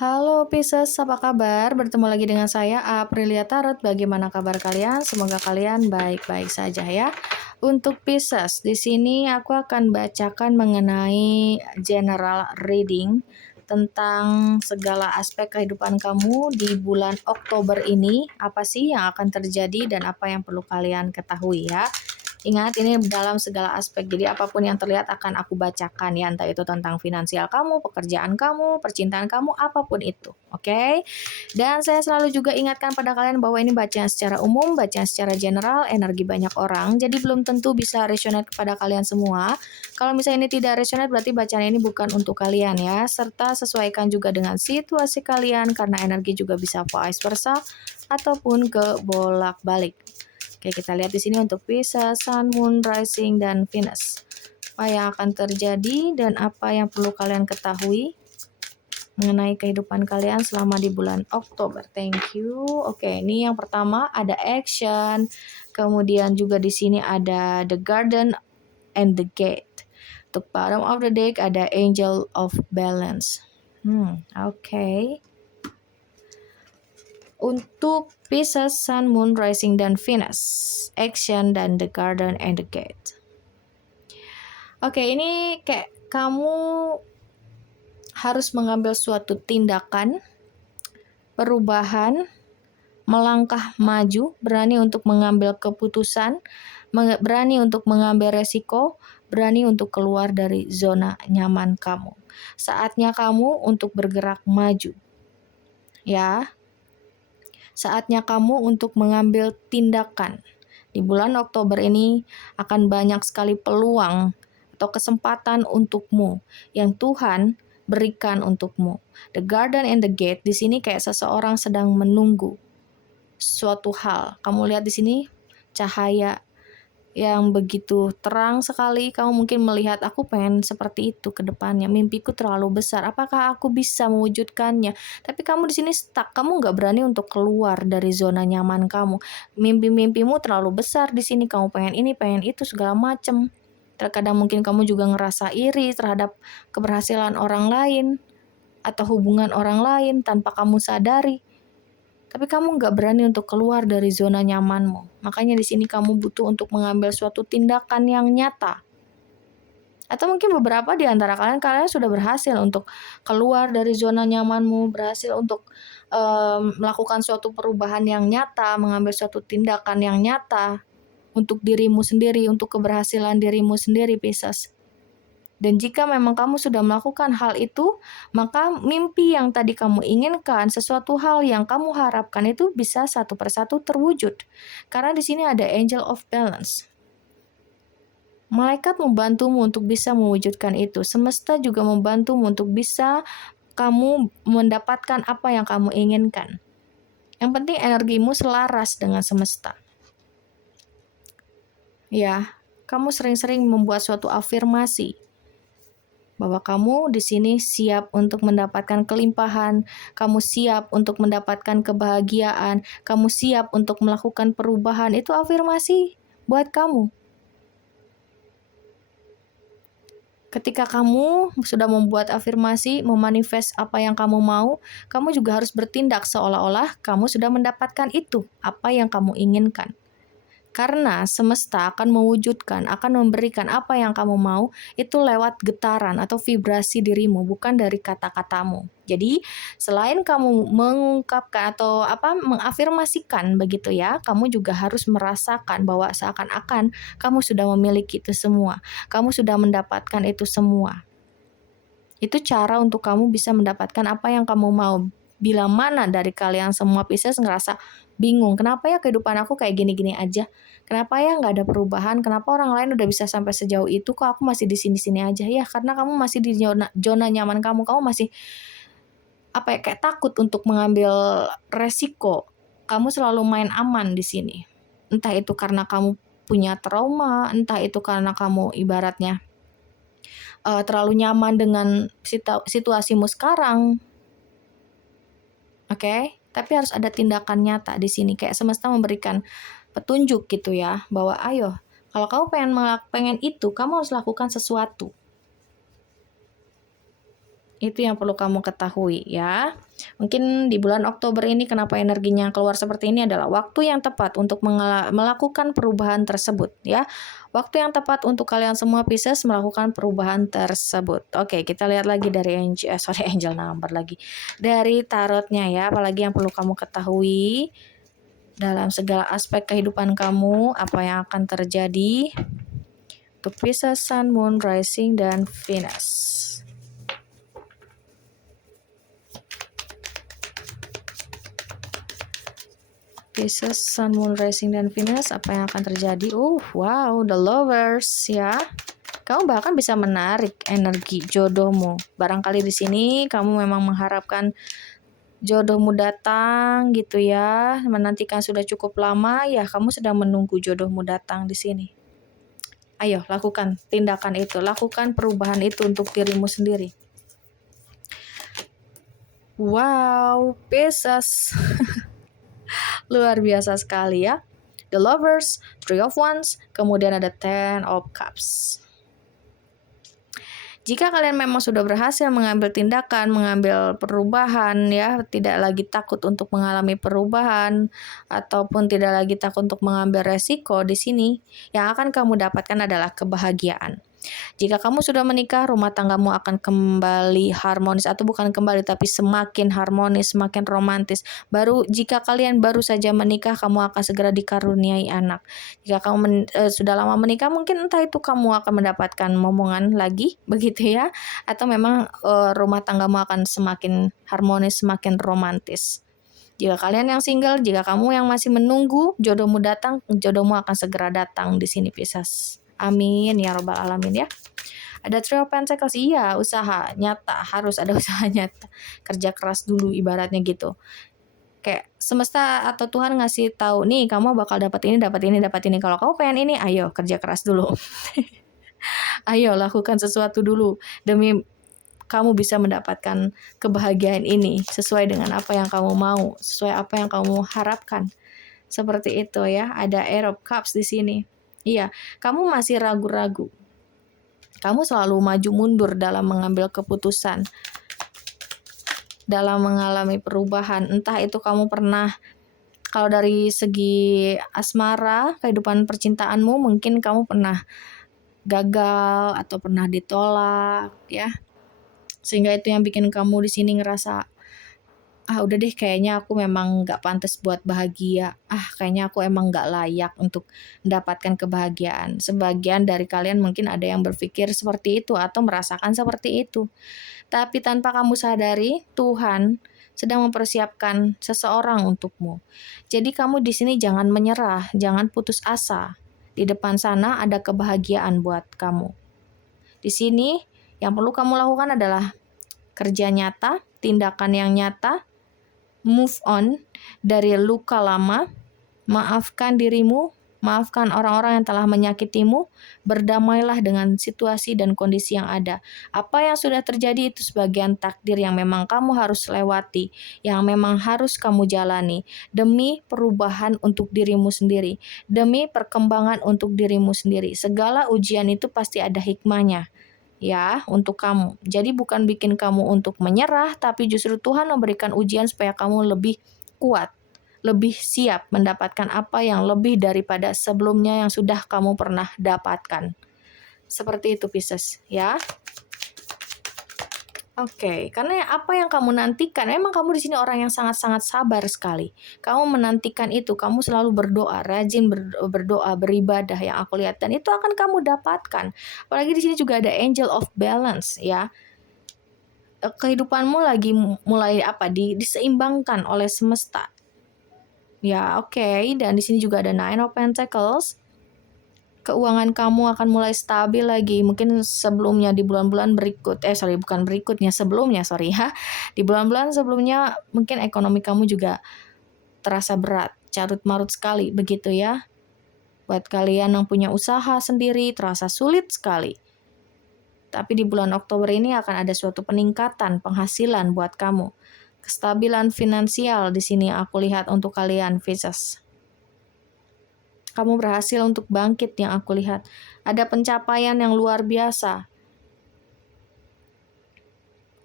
Halo Pisces, apa kabar? Bertemu lagi dengan saya Aprilia Tarot. Bagaimana kabar kalian? Semoga kalian baik-baik saja ya. Untuk Pisces, di sini aku akan bacakan mengenai general reading tentang segala aspek kehidupan kamu di bulan Oktober ini. Apa sih yang akan terjadi dan apa yang perlu kalian ketahui ya. Ingat, ini dalam segala aspek, jadi apapun yang terlihat akan aku bacakan ya, entah itu tentang finansial kamu, pekerjaan kamu, percintaan kamu, apapun itu, oke? Dan saya selalu juga ingatkan pada kalian bahwa ini bacaan secara umum, bacaan secara general, energi banyak orang, jadi belum tentu bisa resonate kepada kalian semua. Kalau misalnya ini tidak resonate, berarti bacaan ini bukan untuk kalian ya, serta sesuaikan juga dengan situasi kalian, karena energi juga bisa vice versa, ataupun ke bolak-balik. Oke, kita lihat di sini untuk Pisces, Sun, Moon, Rising, dan Venus. Apa yang akan terjadi dan apa yang perlu kalian ketahui mengenai kehidupan kalian selama di bulan Oktober. Thank you. Oke, ini yang pertama ada action. Kemudian juga di sini ada the garden and the gate. Untuk bottom of the deck ada angel of balance. Oke. Untuk Pisces, Sun, Moon, Rising, dan Venus, Action, dan The Garden and the Gate. Oke, ini kayak kamu harus mengambil suatu tindakan, perubahan, melangkah maju, berani untuk mengambil keputusan, berani untuk mengambil resiko, berani untuk keluar dari zona nyaman kamu. Saatnya kamu untuk bergerak maju. Ya. Saatnya kamu untuk mengambil tindakan. Di bulan Oktober ini akan banyak sekali peluang atau kesempatan untukmu yang Tuhan berikan untukmu. The garden and the gate di sini kayak seseorang sedang menunggu suatu hal. Kamu lihat di sini cahaya yang begitu terang sekali. Kamu mungkin melihat, aku pengen seperti itu ke depannya, mimpiku terlalu besar, apakah aku bisa mewujudkannya? Tapi kamu di sini stuck, kamu nggak berani untuk keluar dari zona nyaman kamu. Mimpi-mimpimu terlalu besar di sini, kamu pengen ini, pengen itu, segala macem. Terkadang mungkin kamu juga ngerasa iri terhadap keberhasilan orang lain atau hubungan orang lain tanpa kamu sadari. Tapi kamu nggak berani untuk keluar dari zona nyamanmu. Makanya di sini kamu butuh untuk mengambil suatu tindakan yang nyata. Atau mungkin beberapa di antara kalian sudah berhasil untuk keluar dari zona nyamanmu, berhasil untuk melakukan suatu perubahan yang nyata, mengambil suatu tindakan yang nyata untuk dirimu sendiri, untuk keberhasilan dirimu sendiri, Pisces. Dan jika memang kamu sudah melakukan hal itu, maka mimpi yang tadi kamu inginkan, sesuatu hal yang kamu harapkan itu bisa satu persatu terwujud. Karena di sini ada Angel of Balance. Malaikat membantumu untuk bisa mewujudkan itu. Semesta juga membantumu untuk bisa kamu mendapatkan apa yang kamu inginkan. Yang penting energimu selaras dengan semesta. Ya, kamu sering-sering membuat suatu afirmasi bahwa kamu di sini siap untuk mendapatkan kelimpahan, kamu siap untuk mendapatkan kebahagiaan, kamu siap untuk melakukan perubahan. Itu afirmasi buat kamu. Ketika kamu sudah membuat afirmasi, memanifest apa yang kamu mau, kamu juga harus bertindak seolah-olah kamu sudah mendapatkan itu, apa yang kamu inginkan. Karena semesta akan mewujudkan, akan memberikan apa yang kamu mau, itu lewat getaran atau vibrasi dirimu, bukan dari kata-katamu. Jadi, selain kamu mengungkapkan atau mengafirmasikan begitu ya, kamu juga harus merasakan bahwa seakan-akan kamu sudah memiliki itu semua. Kamu sudah mendapatkan itu semua. Itu cara untuk kamu bisa mendapatkan apa yang kamu mau. Bila mana dari kalian semua Pisces ngerasa bingung, kenapa ya kehidupan aku kayak gini-gini aja? Kenapa ya nggak ada perubahan? Kenapa orang lain udah bisa sampai sejauh itu, kok aku masih di sini-sini aja? Ya karena kamu masih di zona nyaman kamu masih kayak takut untuk mengambil resiko. Kamu selalu main aman di sini. Entah itu karena kamu punya trauma, entah itu karena kamu ibaratnya terlalu nyaman dengan situasimu sekarang. Oke, tapi harus ada tindakan nyata di sini, kayak semesta memberikan petunjuk gitu ya, bahwa ayo, kalau kamu pengen itu, kamu harus lakukan sesuatu. Itu yang perlu kamu ketahui ya. Mungkin di bulan Oktober ini kenapa energinya keluar seperti ini adalah waktu yang tepat untuk melakukan perubahan tersebut ya. Waktu yang tepat untuk kalian semua Pisces melakukan perubahan tersebut. Oke, kita lihat lagi dari angel number lagi. Dari tarotnya ya, apalagi yang perlu kamu ketahui dalam segala aspek kehidupan kamu, apa yang akan terjadi untuk Pisces, Sun, Moon, Rising, dan Venus. Pisces, Sun, Moon, Rising, dan Venus, apa yang akan terjadi? Wow, the lovers ya. Kamu bahkan bisa menarik energi jodohmu. Barangkali di sini kamu memang mengharapkan jodohmu datang gitu ya, menantikan sudah cukup lama ya, kamu sedang menunggu jodohmu datang di sini. Ayo, lakukan tindakan itu, lakukan perubahan itu untuk dirimu sendiri. Wow, Pisces. Luar biasa sekali ya. The Lovers, Three of Wands, kemudian ada Ten of Cups. Jika kalian memang sudah berhasil mengambil tindakan, mengambil perubahan ya, tidak lagi takut untuk mengalami perubahan ataupun tidak lagi takut untuk mengambil resiko di sini, yang akan kamu dapatkan adalah kebahagiaan. Jika kamu sudah menikah, rumah tanggamu akan kembali harmonis, atau bukan kembali tapi semakin harmonis, semakin romantis. Jika kalian baru saja menikah, kamu akan segera dikaruniai anak. Jika kamu sudah lama menikah, mungkin entah itu kamu akan mendapatkan momongan lagi, begitu ya, atau memang rumah tanggamu akan semakin harmonis, semakin romantis. Jika kalian yang single, jika kamu yang masih menunggu jodohmu datang, jodohmu akan segera datang di sini Pisces. Amin ya robbal alamin ya. Ada Three of Pentacles, iya, usaha nyata, harus ada usaha nyata. Kerja keras dulu ibaratnya gitu. Kayak semesta atau Tuhan ngasih tahu nih, kamu bakal dapat ini, dapat ini, dapat ini. Kalau kamu pengen ini, ayo kerja keras dulu. Ayo lakukan sesuatu dulu demi kamu bisa mendapatkan kebahagiaan ini sesuai dengan apa yang kamu mau, sesuai apa yang kamu harapkan. Seperti itu ya. Ada Air of Cups di sini. Iya, kamu masih ragu-ragu. Kamu selalu maju mundur dalam mengambil keputusan, dalam mengalami perubahan. Entah itu kamu pernah, kalau dari segi asmara, kehidupan percintaanmu, mungkin kamu pernah gagal atau pernah ditolak ya. Sehingga itu yang bikin kamu di sini ngerasa, udah deh kayaknya aku memang gak pantas buat bahagia. Kayaknya aku emang gak layak untuk mendapatkan kebahagiaan. Sebagian dari kalian mungkin ada yang berpikir seperti itu atau merasakan seperti itu. Tapi tanpa kamu sadari, Tuhan sedang mempersiapkan seseorang untukmu. Jadi kamu di sini jangan menyerah, jangan putus asa. Di depan sana ada kebahagiaan buat kamu. Di sini yang perlu kamu lakukan adalah kerja nyata, tindakan yang nyata, move on dari luka lama, maafkan dirimu, maafkan orang-orang yang telah menyakitimu, berdamailah dengan situasi dan kondisi yang ada. Apa yang sudah terjadi itu sebagian takdir yang memang kamu harus lewati, yang memang harus kamu jalani, demi perubahan untuk dirimu sendiri, demi perkembangan untuk dirimu sendiri. Segala ujian itu pasti ada hikmahnya ya untuk kamu. Jadi bukan bikin kamu untuk menyerah, tapi justru Tuhan memberikan ujian supaya kamu lebih kuat, lebih siap mendapatkan apa yang lebih daripada sebelumnya yang sudah kamu pernah dapatkan. Seperti itu Pisces ya. Oke, karena apa yang kamu nantikan, memang kamu di sini orang yang sangat-sangat sabar sekali. Kamu menantikan itu, kamu selalu berdoa, rajin berdoa, beribadah yang aku lihat, dan itu akan kamu dapatkan. Apalagi di sini juga ada Angel of Balance ya. Kehidupanmu lagi mulai diseimbangkan oleh semesta. Ya, oke. Dan di sini juga ada Nine of Pentacles. Keuangan kamu akan mulai stabil lagi. Mungkin sebelumnya di bulan-bulan sebelumnya ya. Di bulan-bulan sebelumnya mungkin ekonomi kamu juga terasa berat, carut marut sekali begitu ya. Buat kalian yang punya usaha sendiri terasa sulit sekali. Tapi di bulan Oktober ini akan ada suatu peningkatan penghasilan buat kamu. Kestabilan finansial di sini aku lihat untuk kalian Pisces. Kamu berhasil untuk bangkit yang aku lihat. Ada pencapaian yang luar biasa.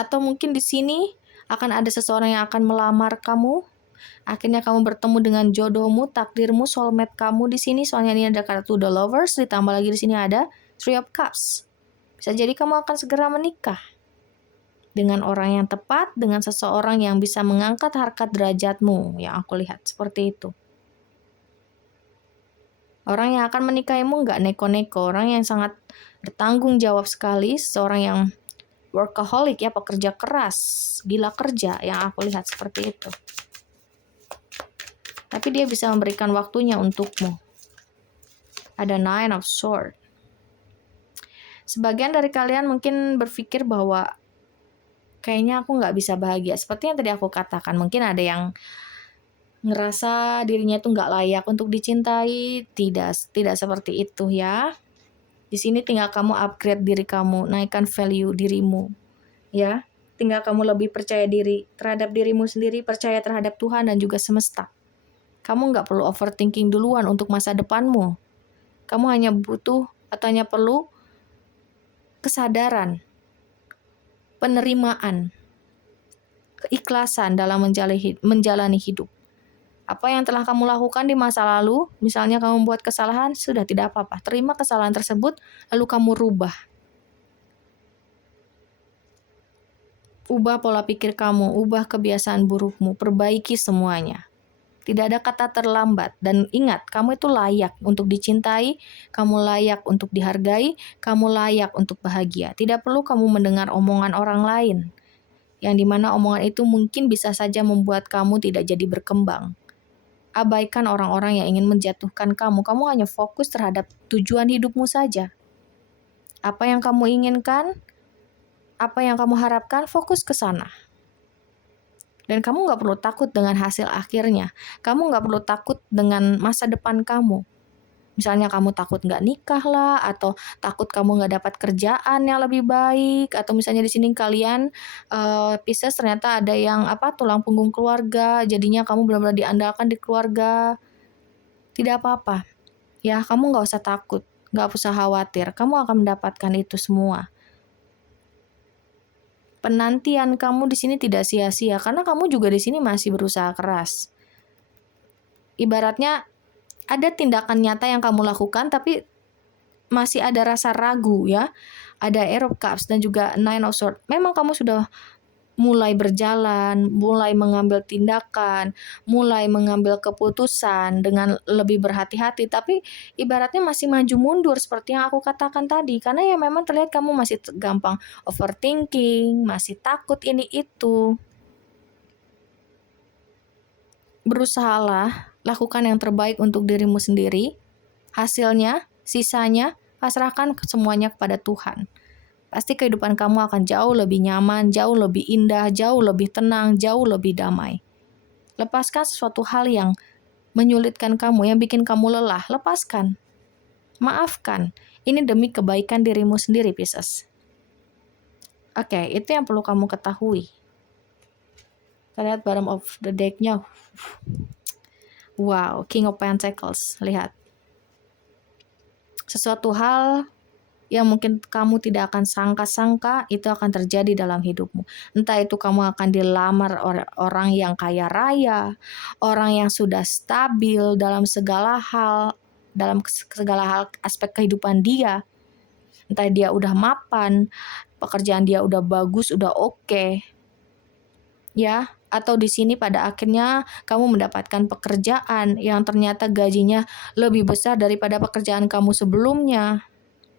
Atau mungkin di sini akan ada seseorang yang akan melamar kamu. Akhirnya kamu bertemu dengan jodohmu, takdirmu, soulmate kamu di sini. Soalnya ini ada kartu The Lovers, ditambah lagi di sini ada Three of Cups. Bisa jadi kamu akan segera menikah dengan orang yang tepat, dengan seseorang yang bisa mengangkat harkat derajatmu. Yang aku lihat seperti itu. Orang yang akan menikahimu nggak neko-neko, orang yang sangat bertanggung jawab sekali, seorang yang workaholic ya, pekerja keras, gila kerja, yang aku lihat seperti itu. Tapi dia bisa memberikan waktunya untukmu. Ada Nine of Swords. Sebagian dari kalian mungkin berpikir bahwa kayaknya aku nggak bisa bahagia. Seperti yang tadi aku katakan, mungkin ada yang ngerasa dirinya itu nggak layak untuk dicintai. Tidak seperti itu ya. Di sini tinggal kamu upgrade diri kamu, naikkan value dirimu, ya. Tinggal kamu lebih percaya diri terhadap dirimu sendiri, percaya terhadap Tuhan dan juga semesta. Kamu nggak perlu overthinking duluan untuk masa depanmu. Kamu hanya butuh atau hanya perlu kesadaran, penerimaan, keikhlasan dalam menjalani hidup. Apa yang telah kamu lakukan di masa lalu, misalnya kamu membuat kesalahan, sudah tidak apa-apa. Terima kesalahan tersebut, lalu kamu rubah. Ubah pola pikir kamu, ubah kebiasaan burukmu, perbaiki semuanya. Tidak ada kata terlambat. Dan ingat, kamu itu layak untuk dicintai, kamu layak untuk dihargai, kamu layak untuk bahagia. Tidak perlu kamu mendengar omongan orang lain, yang dimana omongan itu mungkin bisa saja membuat kamu tidak jadi berkembang. Abaikan orang-orang yang ingin menjatuhkan kamu. Kamu hanya fokus terhadap tujuan hidupmu saja. Apa yang kamu inginkan, apa yang kamu harapkan, fokus ke sana. Dan kamu nggak perlu takut dengan hasil akhirnya. Kamu nggak perlu takut dengan masa depan kamu. Misalnya kamu takut nggak nikah lah, atau takut kamu nggak dapat kerjaan yang lebih baik, atau misalnya di sini kalian Pisces ternyata ada yang tulang punggung keluarga, jadinya kamu benar-benar diandalkan di keluarga. Tidak apa-apa, ya kamu nggak usah takut, nggak usah khawatir, kamu akan mendapatkan itu semua. Penantian kamu di sini tidak sia-sia karena kamu juga di sini masih berusaha keras. Ibaratnya ada tindakan nyata yang kamu lakukan tapi masih ada rasa ragu ya. Ada Ace of Cups dan juga Nine of Swords. Memang kamu sudah mulai berjalan, mulai mengambil tindakan, mulai mengambil keputusan dengan lebih berhati-hati, tapi ibaratnya masih maju mundur seperti yang aku katakan tadi, karena ya memang terlihat kamu masih gampang overthinking, masih takut ini itu. Berusahalah lakukan yang terbaik untuk dirimu sendiri, hasilnya, sisanya, pasrahkan semuanya kepada Tuhan. Pasti kehidupan kamu akan jauh lebih nyaman, jauh lebih indah, jauh lebih tenang, jauh lebih damai. Lepaskan sesuatu hal yang menyulitkan kamu, yang bikin kamu lelah. Lepaskan. Maafkan. Ini demi kebaikan dirimu sendiri, Pisces. Oke, itu yang perlu kamu ketahui. Kita lihat bottom of the deck-nya. Wow, King of Pentacles. Lihat. Sesuatu hal yang mungkin kamu tidak akan sangka-sangka itu akan terjadi dalam hidupmu. Entah itu kamu akan dilamar orang yang kaya raya, orang yang sudah stabil dalam segala hal aspek kehidupan dia. Entah dia udah mapan, pekerjaan dia udah bagus, udah oke. Ya, atau di sini pada akhirnya kamu mendapatkan pekerjaan yang ternyata gajinya lebih besar daripada pekerjaan kamu sebelumnya.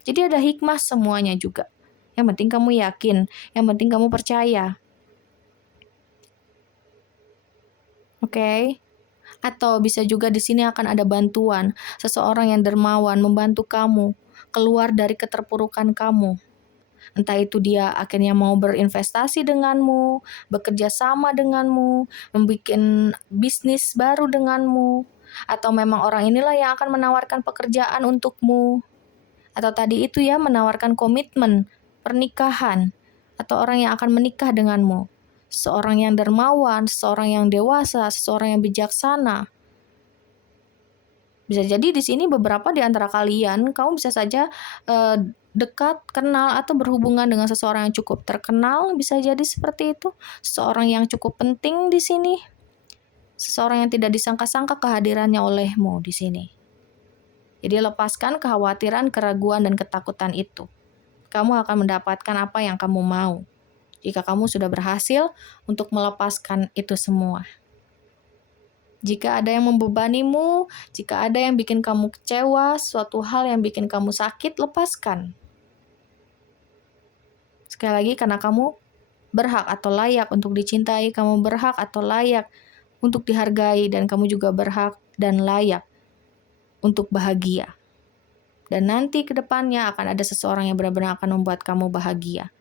Jadi ada hikmah semuanya juga. Yang penting kamu yakin, yang penting kamu percaya. Oke? Atau bisa juga di sini akan ada bantuan, seseorang yang dermawan membantu kamu keluar dari keterpurukan kamu. Entah itu dia akhirnya mau berinvestasi denganmu, bekerja sama denganmu, membuat bisnis baru denganmu, atau memang orang inilah yang akan menawarkan pekerjaan untukmu. Atau tadi itu ya menawarkan komitmen, pernikahan, atau orang yang akan menikah denganmu. Seorang yang dermawan, seorang yang dewasa, seorang yang bijaksana. Bisa jadi di sini beberapa di antara kalian, kamu bisa saja dekat, kenal, atau berhubungan dengan seseorang yang cukup terkenal, bisa jadi seperti itu. Seseorang yang cukup penting di sini. Seseorang yang tidak disangka-sangka kehadirannya olehmu di sini. Jadi lepaskan kekhawatiran, keraguan, dan ketakutan itu. Kamu akan mendapatkan apa yang kamu mau. Jika kamu sudah berhasil untuk melepaskan itu semua. Jika ada yang membebanimu, jika ada yang bikin kamu kecewa, suatu hal yang bikin kamu sakit, lepaskan. Sekali lagi, karena kamu berhak atau layak untuk dicintai, kamu berhak atau layak untuk dihargai, dan kamu juga berhak dan layak untuk bahagia. Dan nanti ke depannya akan ada seseorang yang benar-benar akan membuat kamu bahagia.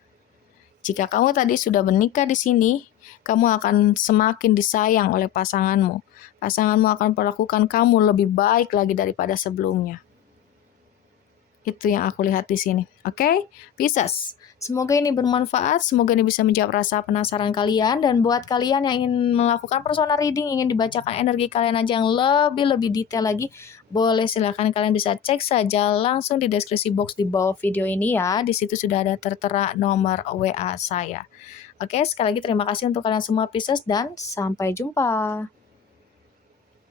Jika kamu tadi sudah menikah di sini, kamu akan semakin disayang oleh pasanganmu. Pasanganmu akan perlakukan kamu lebih baik lagi daripada sebelumnya. Itu yang aku lihat di sini. Oke? Pisces. Semoga ini bermanfaat, semoga ini bisa menjawab rasa penasaran kalian, dan buat kalian yang ingin melakukan personal reading, ingin dibacakan energi kalian aja yang lebih detail lagi, boleh silakan kalian bisa cek saja langsung di deskripsi box di bawah video ini ya. Di situ sudah ada tertera nomor WA saya. Oke, sekali lagi terima kasih untuk kalian semua Pisces dan sampai jumpa.